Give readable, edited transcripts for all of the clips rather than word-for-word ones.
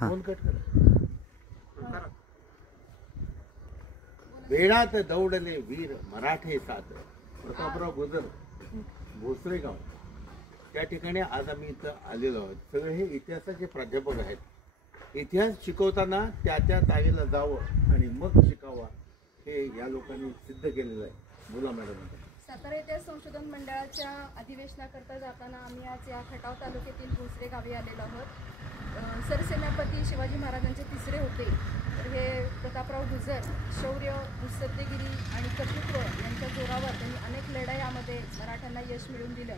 Phone cut करा। वेळात दौडले वीर मराठे साथ प्रतापराव गुजर भोसरे गाव त्या ठिकाणी आज आम्ही इथं आलेलो आहोत। सगळे हे इतिहासाचे प्राध्यापक आहेत। इतिहास शिकवताना त्या जागेला जावं आणि मग शिकावा हे या लोकांनी सिद्ध केलेलं आहे। बोला मॅडम। सातारा इतिहास संशोधन मंडळाच्या अधिवेशनाकरता जाताना आम्ही आज या खटाव तालुक्यातील भोसरे गावी आलेलो आहोत। सरसेनापती शिवाजी महाराजांचे तिसरे होते। तर हे प्रतापराव गुजर शौर्य, मुत्सद्देगिरी आणि कर्तृत्व यांच्या जोरावर त्यांनी अनेक लढायांमध्ये मराठ्यांना यश मिळवून दिलं।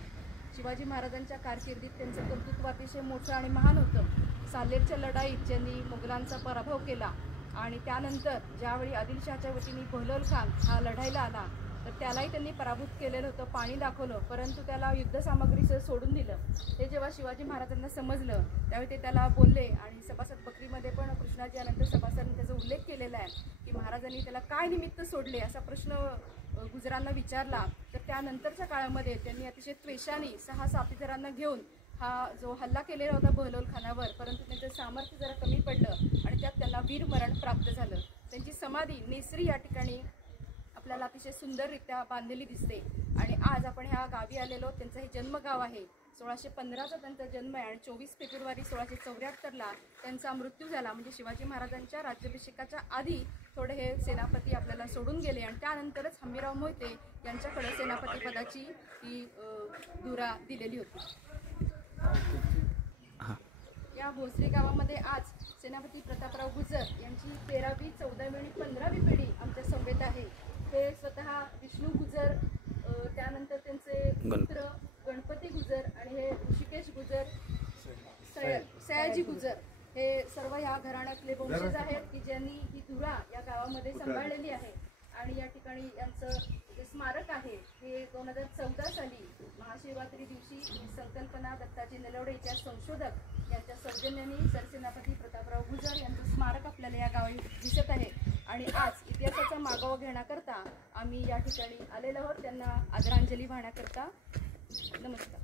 शिवाजी महाराजांच्या कारकिर्दीत त्यांचं कर्तृत्व अतिशय मोठं आणि महान होतं। सालेरच्या लढाईत ज्यांनी मुघलांचा पराभव केला आणि त्यानंतर ज्यावेळी आदिलशहाच्या वतीने बहलोल खान हा लढायला आला तर त्यालाही त्यांनी पराभूत केलेलं होतं, पाणी दाखवलं, परंतु त्याला युद्धसामग्रीसह सोडून दिलं। हे जेव्हा शिवाजी महाराजांना समजलं त्यावेळी ते त्याला बोलले आणि सभासद बकरीमध्ये पण कृष्णाजी अनंत सभासदांनी त्याचा उल्लेख केलेला आहे की महाराजांनी त्याला काय निमित्त सोडले असा प्रश्न गुजरांना विचारला। तर त्यानंतरच्या काळामध्ये त्यांनी अतिशय त्वेषाने 6 साथीदारांना घेऊन हा जो हल्ला केलेला होता बहलोल खानावर, परंतु त्यांचं सामर्थ्य जरा कमी पडलं आणि त्यात त्यांना वीरमरण प्राप्त झालं। त्यांची समाधी नेसरी या ठिकाणी आपल्याला अतिशय सुंदररित्या बांधलेली दिसते आणि आज आपण ह्या गावी आलेलो। त्यांचं हे जन्मगाव आहे। 1615चा त्यांचा जन्म आहे आणि 24 फेब्रुवारी 1674ला त्यांचा मृत्यू झाला। म्हणजे शिवाजी महाराजांच्या राज्याभिषेकाच्या आधी थोडे हे सेनापती आपल्याला सोडून गेले आणि त्यानंतरच हंबीरराव मोहिते यांच्याकडे सेनापती पदाची ही धुरा दिलेली होती। या भोसरे गावामध्ये आज सेनापती प्रतापराव गुजर यांची 13वी, 14वी आणि 15वी पिढी आमच्या समवेत आहे। हे स्वतः विष्णू गुजर, त्यानंतर त्यांचे पुत्र गणपती गुजर आणि हे ऋषिकेश गुजर, सयाजी गुजर हे सर्व ह्या घराण्यातले वंशज आहेत की ज्यांनी ही धुरा या गावामध्ये सांभाळलेली आहे। आणि या ठिकाणी यांचं जे स्मारक आहे हे 2014 साली महाशिवरात्री दिवशी संकल्पना दत्ताजी नलवडे इतिहास संशोधक यांच्या सौजन्याने सरसेनापती प्रतापराव गुजर यांचं स्मारक आपल्याला या गावी दिसत आहे। आणि आज इतिहासाचा मागोवा घेण्याकरता आम्ही या ठिकाणी आलेलो आहोत, त्यांना आदरांजली वाहण्याकरता। नमस्कार।